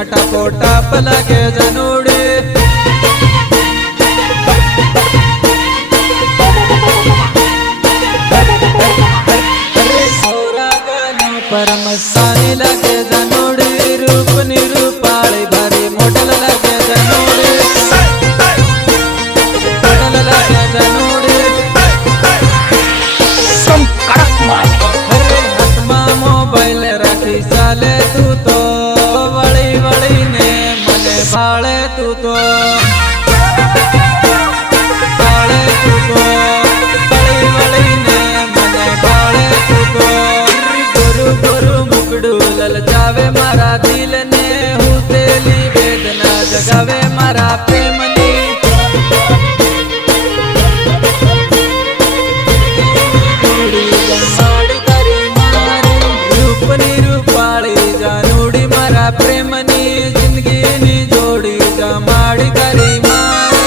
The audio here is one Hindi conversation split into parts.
चटमा टापो टाप लागे जानूड़ी पर मस्तानी लागे जानूड़ी रूप निरूपाली भारी मॉडल लागे जानूड़ी मॉडल लागे जानूड़ी सम कड़क मार अरे हाथमा मोबाइल राखी चाले तू तो वળી वળી ने मने भाळे तू तो भाळे तू तो वળી वળી ने मने भाळे तू तो गुरु गुरु मुकड़ू ललचावे मारा दिल ने हूँ तेली वेदना जगावे मारा प्रेमनी रूप निरूपाली जानूड़ी मारा प्रेमनी जिंदगी नी जोड़ी जमाड़ी करी मारी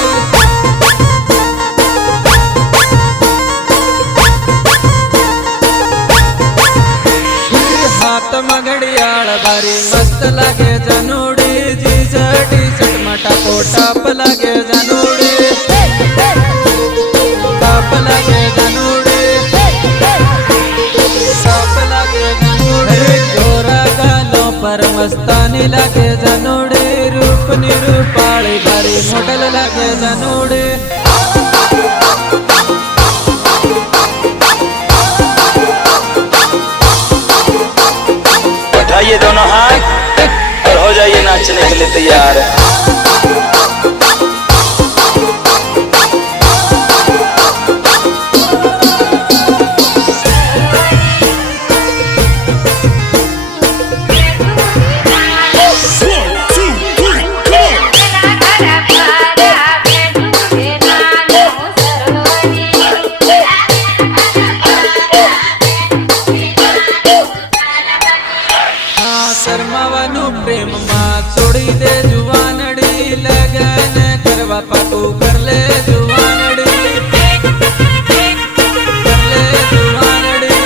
हाथ मगड़ियाल भारी मस्त लागे जानूड़ी जी टी शर्ट मटा टाप लागे जानूड़ी टाप लागे जानूड़ी टाप लागे जानूड़ी जोरा गालों पर मस्तानी लागे जानूड़ी रूप निरूपाली भारी मॉडल लागे जानूड़ी उठाइए दोनों हाथ और हो जाइए नाचने के लिए तैयार। प्रेम मां छोड़ी दे जुवानड़ी लगन करवा पाकू कर ले जुवानड़ी कर ले जुवानड़ी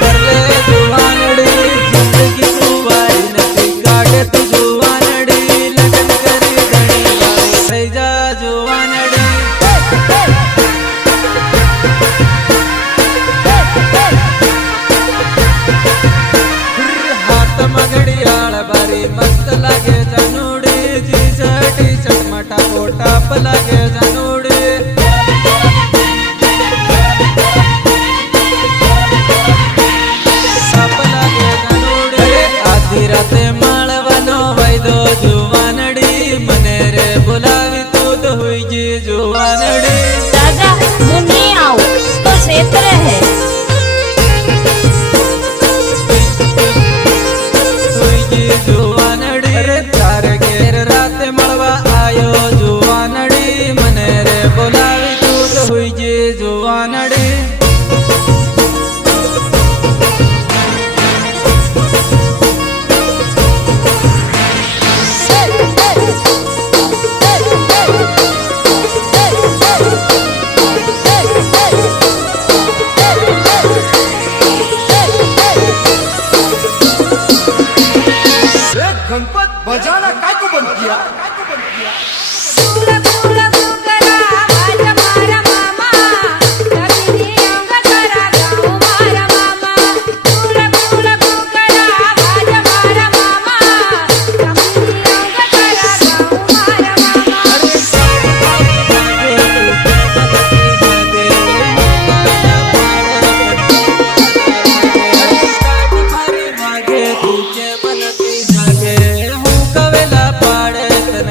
कर ले जुवानड़ी जिंदगी कुवारी नथी काटे तू जुवानड़ी लगन करी घणी वारी થઈ जा जुवानड़ी मगड़ियाल भारी मस्त लागे जानूड़ी जी टी शर्ट मटा टाप लागे जानूड़ी टाप लागे जानूड़ी आधी राते माळवानो वायदो जुवानड़ी मने रे बोलावी तू तो हुई जी जुवानड़ी दादा मुन्नी आओ तो क्षेत्र है जुवानड़ी रे तारे घेर रात मळवा आयो जुवानड़ी मने रे बोलावी तू तो हुई जी जुवानड़ी गणपत बजाना काय को बंद किया? मन की जागे हूँ कवेला पाड़े तन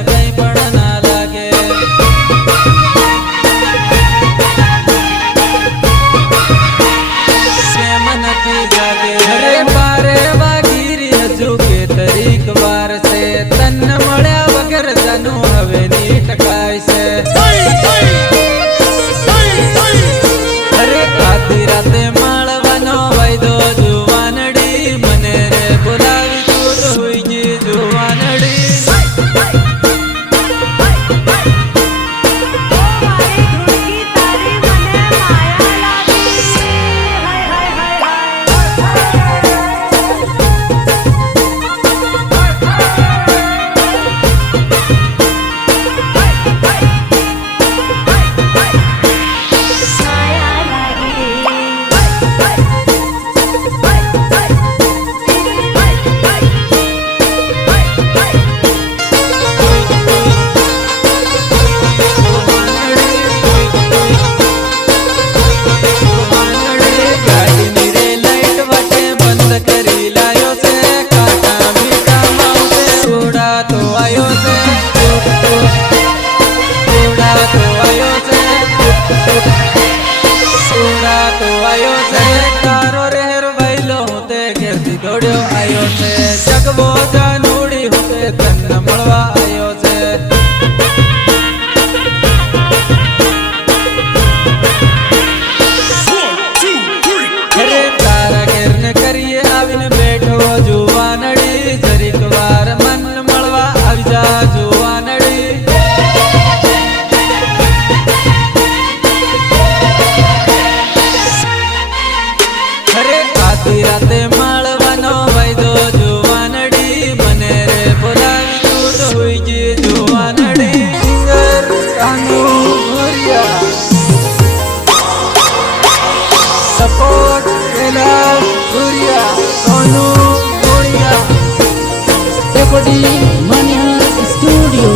recording Maniar Studio,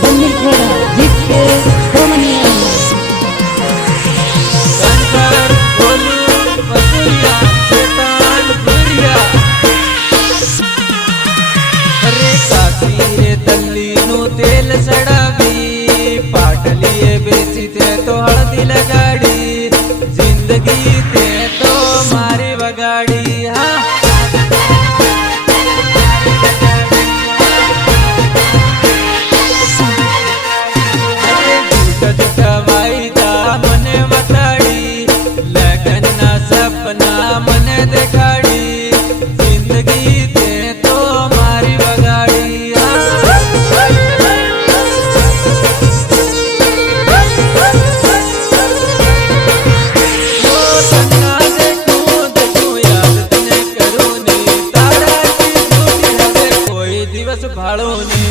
Bandilkheda, Jitke, Romania. Shankar Bholu વસુરિયા શેતાન ભુરિયા અરે કાશી રે તલ્લીનું તેલ સડાવી પાટલીએ બેસી તે તો હળદી લગાડી જિંદગી તે તો મારી વગાડી હા સપના મને દેખાડી જિંદગી તે તો મારી વગાડી કોઈ દિવસ ભાળો ને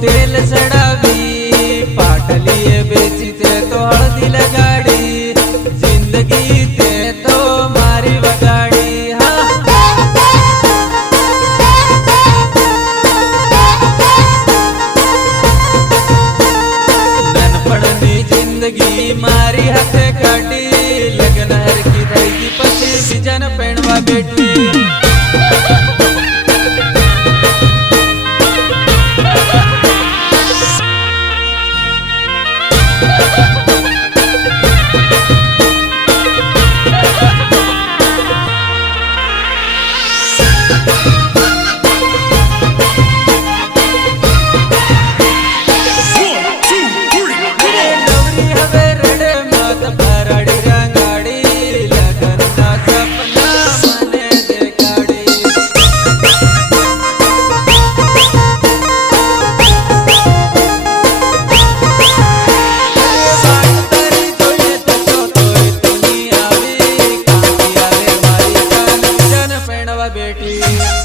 તેલ સડાવી પાટલીએ બેસી તે તો હળદી લગાડી જિંદગી તે તો મારી વગાડી હા નાનપણની જિંદગી મારી હાથે કાઢી લગ્ન હરકી થઈ ગઈ પછી બીજાને પહેણવા બેઠી બેઠી